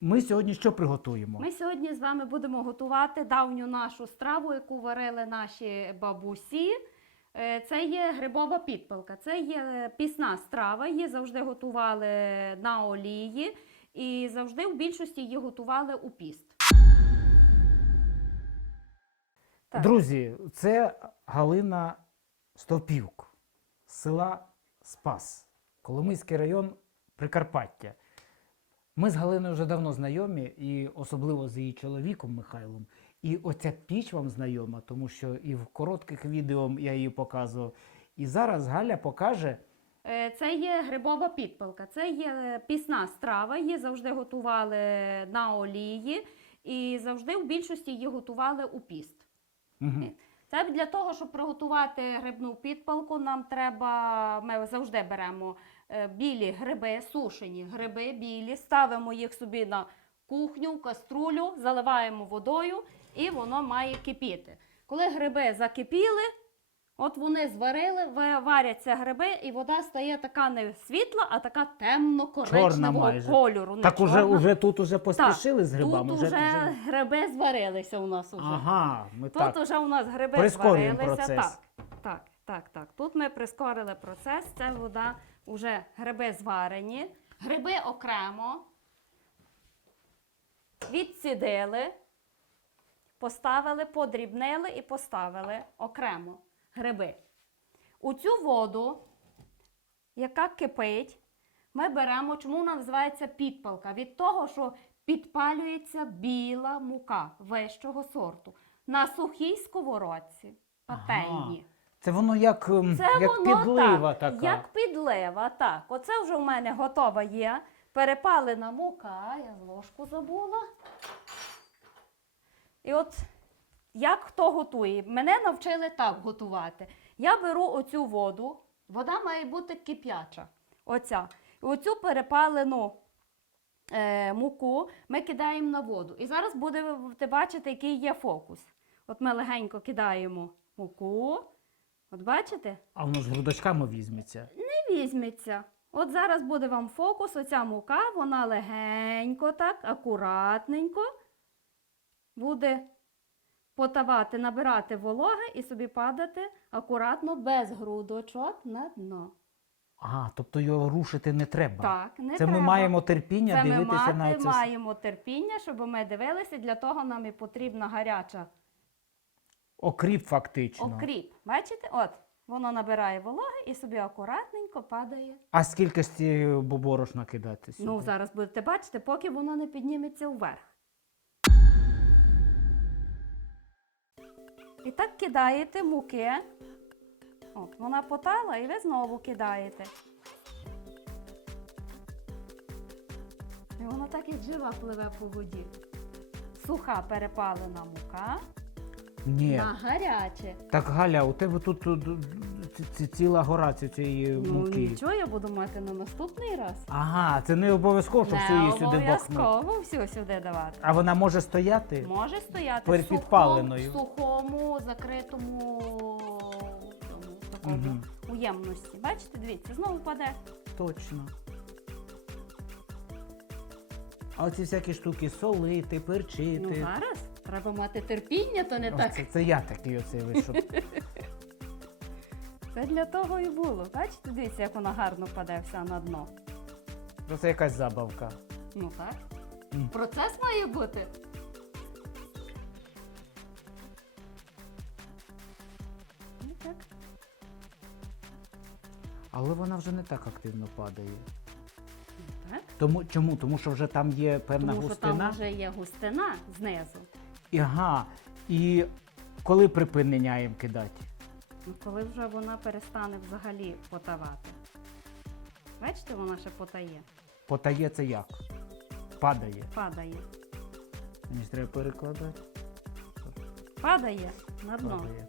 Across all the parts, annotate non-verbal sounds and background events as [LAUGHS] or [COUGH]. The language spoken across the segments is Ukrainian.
Ми сьогодні що приготуємо? Ми сьогодні з вами будемо готувати давню нашу страву, яку варили наші бабусі. Е, Це є грибова підпалка. Це є пісна страва. Її завжди готували на олії і завжди в більшості її готували у піст. Так. Друзі, це Галина Стовпівк з села Спас, Коломийський район Прикарпаття. Ми з Галиною вже давно знайомі, і особливо з її чоловіком Михайлом. І оця піч вам знайома, тому що і в коротких відео я її показував. І зараз Галя покаже. Е, Це є грибова підпалка. Це є пісна страва. Її завжди готували на олії і завжди в більшості її готували у піст. Мгм. Це для того, щоб приготувати грибну підпалку, нам треба, ми завжди беремо е, білі гриби, сушені гриби білі, ставимо їх собі на кухню, каструлю, заливаємо водою і воно має кипіти. Коли гриби закипіли, от вони зварили, варяться гриби, і вода стає така не світла, а така темно-коричневого майже. кольору. не Так уже, чорна. уже тут уже поспішили з грибами. Тут вже гриби зварилися у нас уже. Ага, ми Тут так. уже у нас гриби Прискорюємо зварилися. процес. Так, так, так, так. Тут ми прискорили процес. Це вода вже гриби зварені. Гриби окремо. Відсідили, поставили, подрібнили і поставили окремо гриби. У цю воду, яка кипить, ми беремо, чому вона називається підпалка? Від того, що підпалюється біла мука вищого сорту на сухій сковородці, пательні. Це воно як, ем, Це як воно підлива так, така. як підлива, так. Оце вже в мене готова є. Перепалена мука, я ложку забула. І от як хто готує? Мене навчили так готувати. Я беру оцю воду, вода має бути кип'яча. Оця. І оцю перепалену е, муку ми кидаємо на воду. І зараз будете бачити, який є фокус. От ми легенько кидаємо муку. От бачите? А воно з грудочками візьметься. Візьметься. От зараз буде вам фокус, оця мука, вона легенько так, акуратненько буде потавати, набирати вологи і собі падати акуратно, без грудочок на дно. А, тобто його рушити не треба. Так, не Це треба. ми маємо терпіння Це дивитися мати, на це. все. маємо терпіння, щоб ми дивилися. Для того нам і потрібна гаряча Окріп фактично. окріп. Бачите? От, воно набирає вологи і собі акуратненько падає. А скільки з цієї борошна кидати сюди? Ну, зараз будете бачити, поки воно не підніметься вверх. І так кидаєте муки. От, вона потала, і ви знову кидаєте. І вона так як жива пливе по воді. Суха перепалена мука Ні. на гаряче. Так, Галя, у тебе тут, тут ці- ці- ціла гора ці- цієї Ну муки. нічого, я буду мати на наступний раз. Ага, це не обов'язково, щоб всю Не її сюди бахнути. обов'язково всю сюди давати. А вона може стояти? Може стояти Перед в сухому, підпаленою. в сухому, закритому такому Мгм. уємності. Бачите, дивіться, знову паде. Точно. А оці всякі штуки солити, перчити. Ну зараз треба мати терпіння, то не Ось так. Це, це я такий оцей вийшов. [LAUGHS] Це для того і було. Бачите, дивіться, як вона гарно паде вся на дно. Ну, Це якась забавка. Ну так. Мгм. Процес має бути. Ну так. Але вона вже не так активно падає. Ну так. Тому, чому? Тому що вже там є певна Тому що густина. там вже є густина знизу. І, Ага. І коли припинення їм кидати? Ну, коли вже вона перестане взагалі потавати. Бачите, вона ще потає, Потає це як? Падає. падає. Мені ж треба перекладати. Падає на дно. Падає.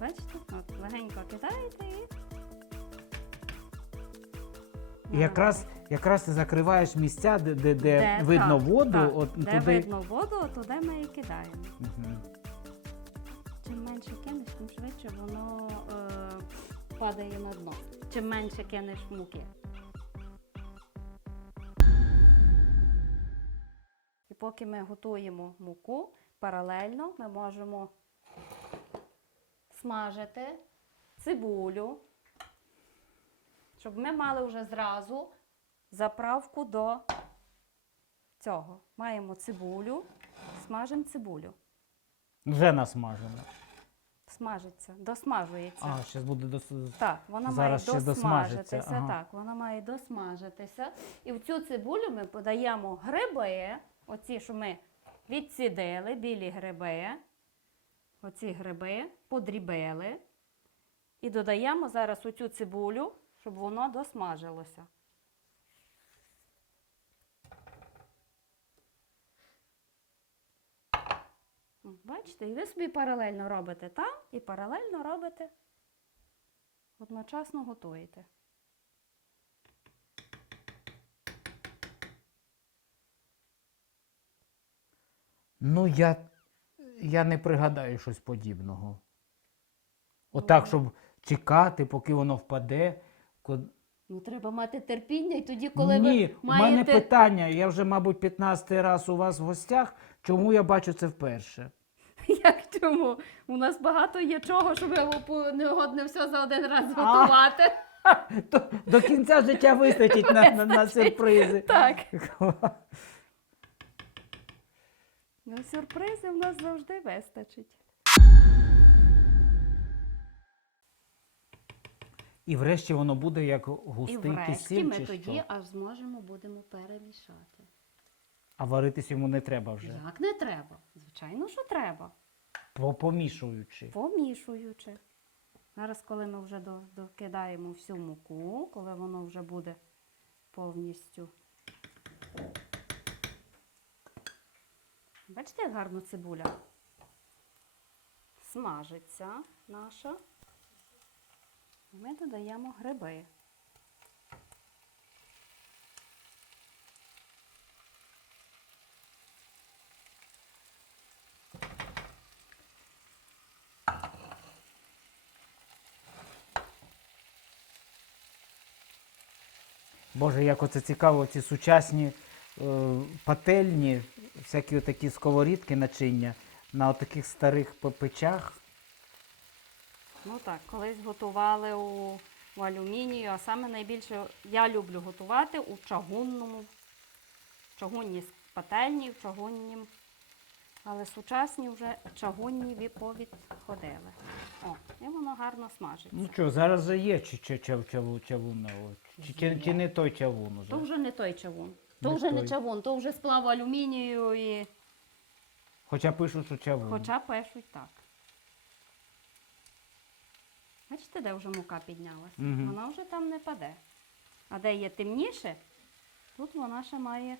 Бачите? От легенько кидаєте і. І якраз, якраз ти закриваєш місця, де, де, де, Де, видно так, воду, так, от де туди. видно воду, туди ми і кидаємо. Мгм. Чим менше кинеш, тим швидше воно е, падає на дно. Чим менше кинеш муки. І поки ми готуємо муку, паралельно ми можемо смажити цибулю, щоб ми мали вже зразу заправку до цього. Маємо цибулю, смажимо цибулю. Вже насмажено. Смажиться, досмажується. А, зараз буде дос... Так, вона Зараз має ще досмажитися. ага. Так, вона має досмажитися. І в цю цибулю ми подаємо гриби, оці, що ми відсідили, білі гриби. Оці гриби подрібили. І додаємо зараз оцю цибулю, щоб воно досмажилося. Бачите, і ви собі паралельно робите там і паралельно робите Одночасно готуєте. Ну, я, я не пригадаю щось подібного. Отак, щоб чекати, поки воно впаде. Ну, треба мати терпіння, і тоді, коли Ні, ви у мене питання. Я вже, мабуть, 15 раз у вас в гостях. Чому я бачу це вперше? [LAUGHS] Як чому? У нас багато є чого, щоб не годне все за один раз готувати. [LAUGHS] То, до кінця життя вистачить на, на, на сюрпризи. Так. [LAUGHS] На сюрпризи в нас завжди вистачить. І врешті воно буде як І густий врешті кисіль ми чи тоді що? аж зможемо будемо перемішати. А варитись йому не треба вже. Як не треба? Звичайно, що треба. По- Помішуючи. помішуючи. Зараз, коли ми вже докидаємо всю муку, коли воно вже буде повністю. Бачите, як гарно цибуля смажиться наша. Ми додаємо гриби. Боже, як оце цікаво, ці сучасні е, пательні, всякі такі сковорідки начиння на таких старих печах. Ну так, колись готували у, у алюмінію, а саме найбільше я люблю готувати у чагунному, в чагунній пательні, в чагуннім. Але сучасні вже чагунні відходили. О, і воно гарно смажиться. Ну що, зараз є чи, чи, чав, чаву, чавун, чи, чи, чи не той чавун уже? То вже не той чавун. То Не вже той. не чавун, то вже сплав алюмінію і. Хоча пишуть, що чавун. Хоча пишуть так. Бачите, де вже мука піднялася? Мгм. Вона вже там не паде. А де є темніше, тут вона ще має.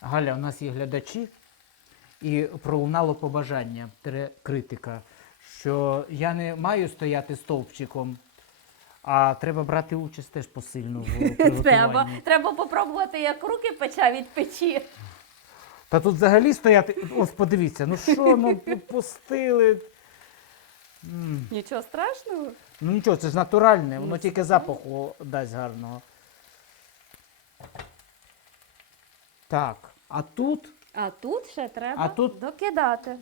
Галя, у нас є глядачі, і пролунало побажання, тире критика, що я не маю стояти стовпчиком, а треба брати участь теж посильно в [LAUGHS] приготуванні. Треба, треба попробувати, як руки пече від печі. Та тут взагалі стояти. Ось подивіться, ну що, ну пустили. М. Нічого страшного. Ну нічого, це ж натуральне, воно Ну, тільки запаху дасть гарного. Так, а тут, А тут ще треба А тут- докидати.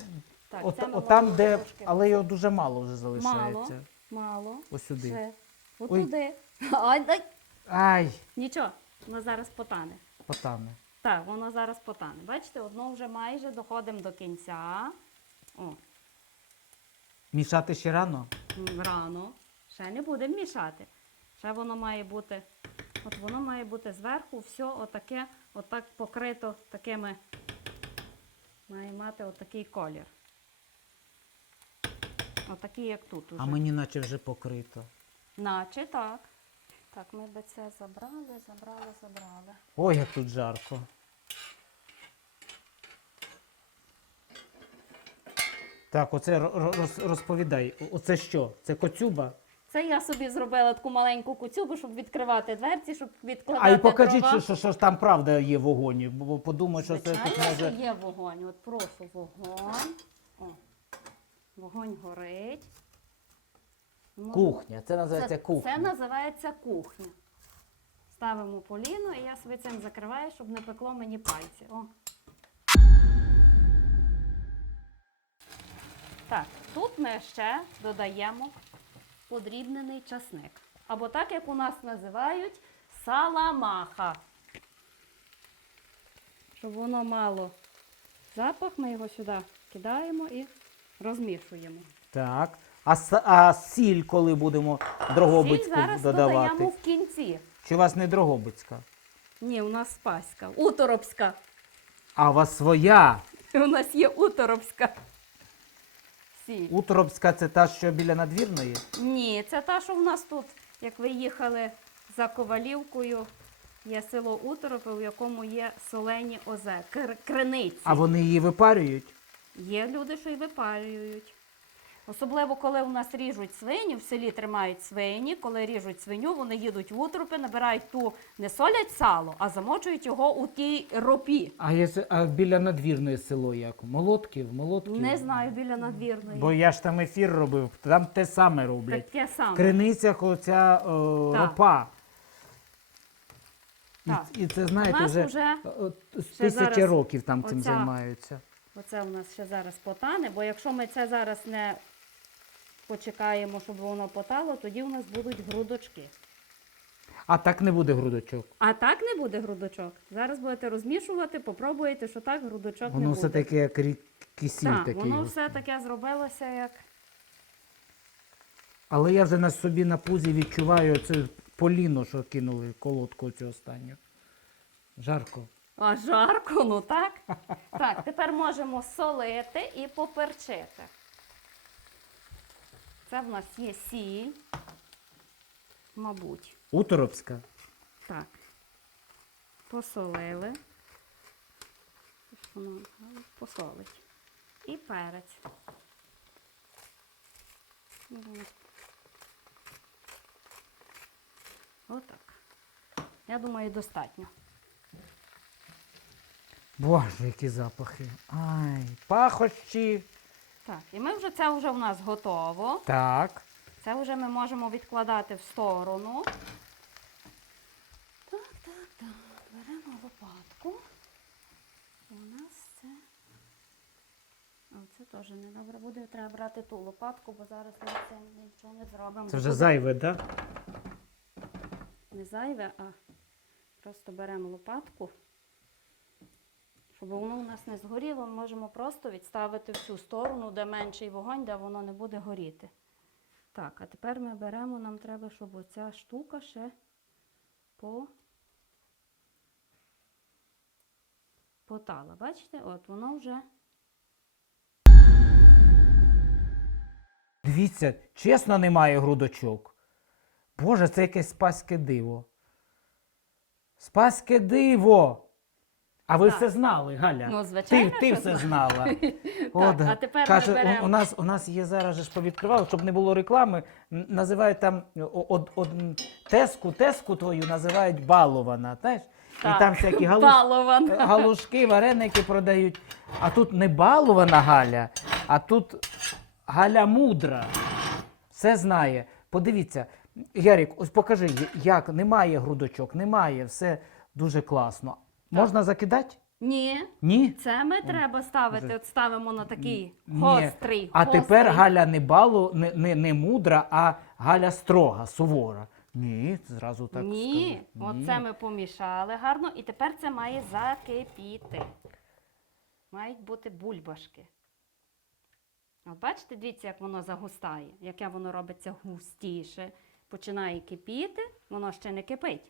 Так, от, це ми от там, можемо де, трошки. але його дуже мало вже залишається. мало. Ось сюди. Ще. Отуди. [LAUGHS] Ай, ай. Ай, Нічого, воно зараз потане. потане. Так, воно зараз потане. Бачите, одно вже майже доходимо до кінця. О, Мішати ще рано? рано. Ще не будемо мішати. Ще воно має бути. От воно має бути зверху все отаке, отак покрито такими. Має мати отакий колір. Отакий, як тут уже. А мені наче вже покрито. Наче так. Так, ми би це забрали, забрали, забрали. Ой, як тут жарко. Так, оце роз- розповідай. Оце що? Це коцюба? Це я собі зробила таку маленьку куцюбу, щоб відкривати дверці, щоб відкладати А і покажіть, дрова. що, що, що ж там правда є вогонь, бо подумаю, що це Звичайно, тут що може. є вогонь. От прошу вогонь. О, вогонь горить. Кухня. Це називається це, кухня. Це називається кухня. Ставимо поліно і я собі цим закриваю, щоб не пекло мені пальці. О. Так, тут ми ще додаємо подрібнений часник. Або так, як у нас називають, саламаха. Щоб воно мало запах, ми його сюди кидаємо і розмішуємо. Так. А, с- а сіль, коли будемо Дрогобицьку зараз додавати? додаємо в кінці. Чи у вас не Дрогобицька? Ні, у нас спаська. Уторопська. А у вас своя. [LAUGHS] У нас є уторопська. Сіль. Уторопська це та, що біля надвірної? Ні, це та, що в нас тут, як ви їхали за Ковалівкою, є село Уторопи, в якому є солені озе, кр- криниці. А вони її випарюють? Є люди, що й випарюють. Особливо, коли у нас ріжуть свині, в селі тримають свині, коли ріжуть свиню, вони їдуть в утрупи, набирають ту, не солять сало, а замочують його у тій ропі. А, є, с- а біля надвірної село як? Молотків? Молотків? Не знаю, біля надвірної. Бо я ж там ефір робив, там те саме роблять. Таке В саме. криницях оця о, Так. ропа. І, Так. і це, У знаєте, нас вже, вже от з ще тисячі зараз років там цим оця- займаються. Оце у нас ще зараз потане, бо якщо ми це зараз не почекаємо, щоб воно потало, тоді у нас будуть грудочки. А так не буде грудочок. А так не буде грудочок. Зараз будете розмішувати, попробуєте, що так грудочок не Воно все таке як кисіль так, такий. воно все таке зробилося як. Але я вже на собі на пузі відчуваю це поліно, що кинули колодку цю останню. Жарко. А жарко, ну так. Так, тепер можемо солити і поперчити. Це в нас є сіль. Мабуть. Уторопська. Так. Посолили. Посолить. І перець. Отак. Я думаю, достатньо. Боже, які запахи. Ай, пахощі. Так, і ми вже це вже в нас готово. Так. Це вже ми можемо відкладати в сторону. Так, так, так. Беремо лопатку. У нас це. А це теж не добре буде. Треба брати ту лопатку, бо зараз ми цим нічого не зробимо. Це вже зайве, так? Да? Не зайве, а просто беремо лопатку. Щоб воно у нас не згоріло, ми можемо просто відставити в цю сторону, де менший вогонь, де воно не буде горіти. Так, а тепер ми беремо, нам треба, щоб оця штука ще по... потала. Бачите? От воно вже. Дивіться, чесно, немає грудочок. Боже, це якесь спаське диво. Спаське диво! А ви Так. все знали, Галя? Ну, звичайно, ти ти що все знала. [LAUGHS] Так, а тепер ми каже, у- беремо- у, нас, у нас є зараз же ж повідкривали, щоб не було реклами. н- Називають там о- од, од, теску, теску твою називають балована. Знаєш? І там всякі галушки. балована. галушки, вареники продають. А тут не балована Галя, а тут Галя мудра. Все знає. Подивіться, Ярік, ось покажи, як немає грудочок, немає, все дуже класно. Можна закидати? Ні, Ні? це ми треба ставити. От ставимо на такий Ні. гострий. А тепер. Галя не балу, не, не, не мудра, а Галя строга, сувора. Ні, зразу так Ні, скажу. Ні. оце ми помішали гарно, і тепер це має закипіти. Мають бути бульбашки. От бачите, дивіться, як воно загустає, яке воно робиться густіше. Починає кипіти, воно ще не кипить.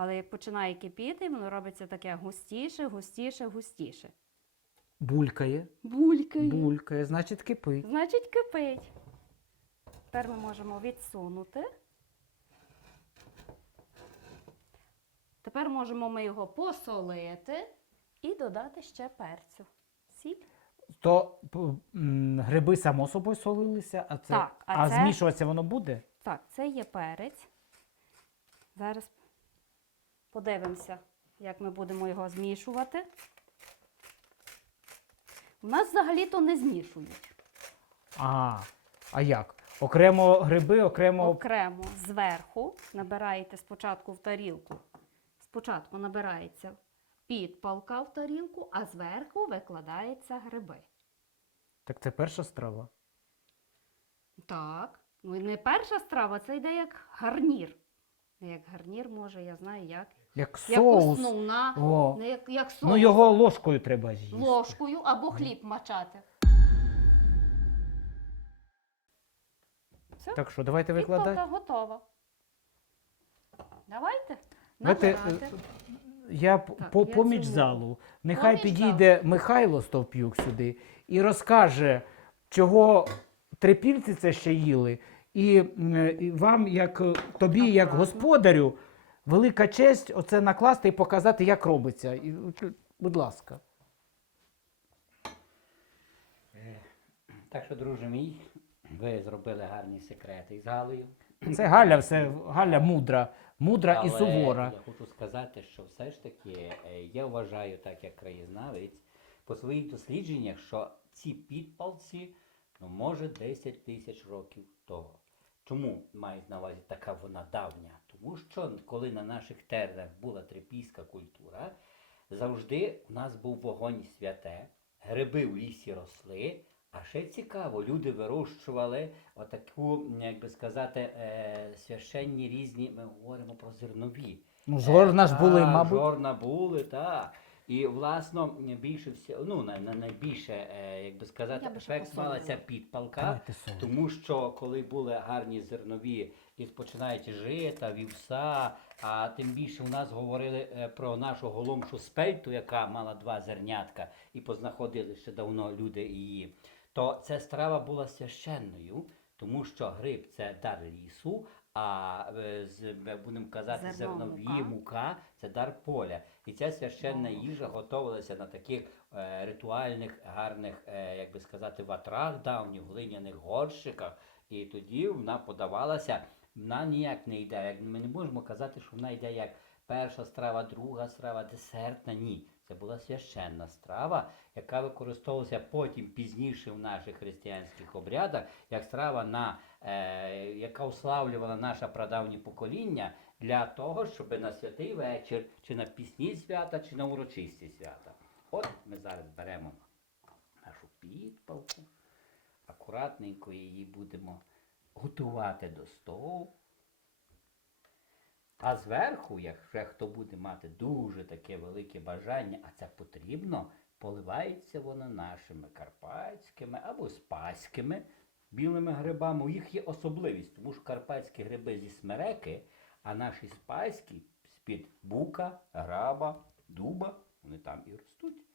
Але як починає кипіти, воно робиться таке густіше, густіше, густіше. Булькає, Булькає. булькає, значить кипить. Значить, кипить. Тепер ми можемо відсунути. Тепер можемо ми його посолити і додати ще перцю. Сіль. То м, гриби само собою солилися, а це Так, а а це- змішуватися воно буде? Так, це є перець. Зараз подивимося, як ми будемо його змішувати. У нас взагалі-то не змішують. А, а як? Окремо гриби, окремо. Окремо зверху набираєте спочатку в тарілку. Спочатку набирається підпалка в тарілку, а зверху викладаються гриби. Так це перша страва. Так. Ну, і не перша страва, це йде як гарнір. Як гарнір, може, я знаю, як. Як Як основна, О. не як, як соус. Ну його ложкою треба з'їсти. ложкою або хліб мачати. Все, Так що, давайте викладати. готова. Давайте. Давайте, набирати. е, Я п- Так, по, я поміч цю залу. Нехай Поміч підійде Михайло Стовп'юк сюди і розкаже, чого трипільці це ще їли. І, м, і вам, як е, тобі, як Акуратно. господарю, велика честь оце накласти і показати, як робиться. І, будь ласка. Так що, друже мій, ви зробили гарні секрети із Галею. Це Галя, все Галя мудра, мудра і сувора. Я хочу сказати, що все ж таки е, я вважаю, так як краєзнавець, по своїх дослідженнях, що ці підпалці, ну, може, 10 тисяч років того. Чому мають на увазі така вона давня? Тому що коли на наших теренах була трипільська культура, завжди у нас був вогонь святе, гриби в лісі росли. А ще цікаво, люди вирощували отаку, як би сказати, е, священні різні, ми говоримо про зернові. Ну, жорна ж були, Та, мабуть. Жорна були, так. І, власно, більше всього, ну, най- най- найбільше, е, як би сказати, ефект мала ця підпалка. Тому що коли були гарні зернові, і починаючи жита, вівса, а тим більше у нас говорили е, про нашу голомшу спельту, яка мала два зернятка, і познаходили ще давно люди її, то ця страва була священною, тому що гриб це дар лісу, а е, будемо казати, Зерно, зернові мука. мука це дар поля. І ця священна їжа готувалася на таких е, ритуальних, гарних, е, як би сказати, ватрах давніх, глиняних горщиках. І тоді вона подавалася, вона ніяк не йде. Ми не можемо казати, що вона йде як перша страва, друга страва, десертна. Ні. Це була священна страва, яка використовувалася потім пізніше в наших християнських обрядах, як страва, на, е, яка уславлювала наше прадавнє покоління для того, щоб на святий вечір, чи на пісні свята, чи на урочисті свята. От ми зараз беремо нашу підпалку, акуратненько її будемо готувати до столу. А зверху, якщо хто буде мати дуже таке велике бажання, а це потрібно, поливається воно нашими карпатськими або спаськими білими грибами. У їх є особливість, тому що карпатські гриби зі смереки, а наші спаські з-під бука, граба, дуба, вони там і ростуть.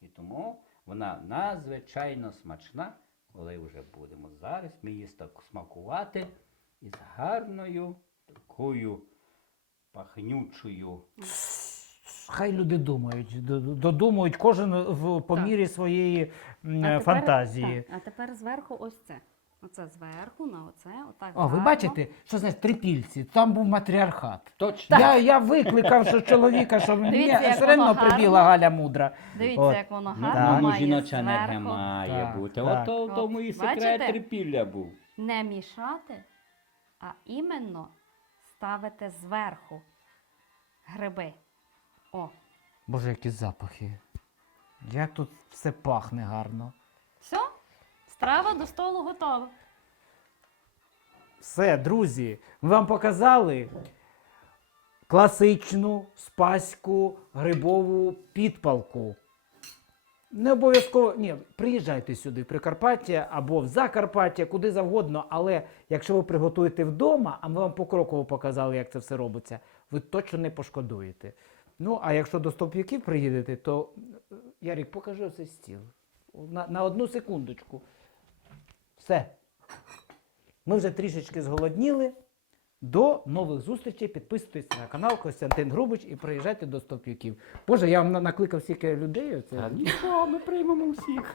І тому вона надзвичайно смачна, коли вже будемо зараз ми її так смакувати із гарною такою пахнючою. Хай люди думають, додумують кожен в, по Так. мірі своєї А тепер- фантазії. так, а тепер зверху ось це. Оце зверху, на оце, отак. О, ви гарно. бачите, що значить трипільці? Там був матріархат. Точно. Я, я викликав що чоловіка, щоб мені Дивіться, як все одно воно гарно. Галя мудра. Дивіться, От. як воно Ну, гарно ну, має жіноча енергія зверху. має Так, бути. так. Ото в тому і От, секрет бачите? трипілля був. Не мішати, а іменно ставити зверху гриби. О, Боже, які запахи. Як тут все пахне гарно. Страва до столу готова. Все, друзі, ми вам показали класичну спаську грибову підпалку. Не обов'язково, ні, приїжджайте сюди в Прикарпаття або в Закарпаття, куди завгодно, але якщо ви приготуєте вдома, а ми вам покроково показали, як це все робиться, ви точно не пошкодуєте. Ну, а якщо до стовп'яків приїдете, то е, Ярік, покажи оцей стіл. На, на одну секундочку. Все. Ми вже трішечки зголодніли. До нових зустрічей. Підписуйтесь на канал Костянтин Грубич і приїжджайте до Стоп'юків. Боже, я вам накликав стільки людей. Це... Нічого, ми приймемо всіх.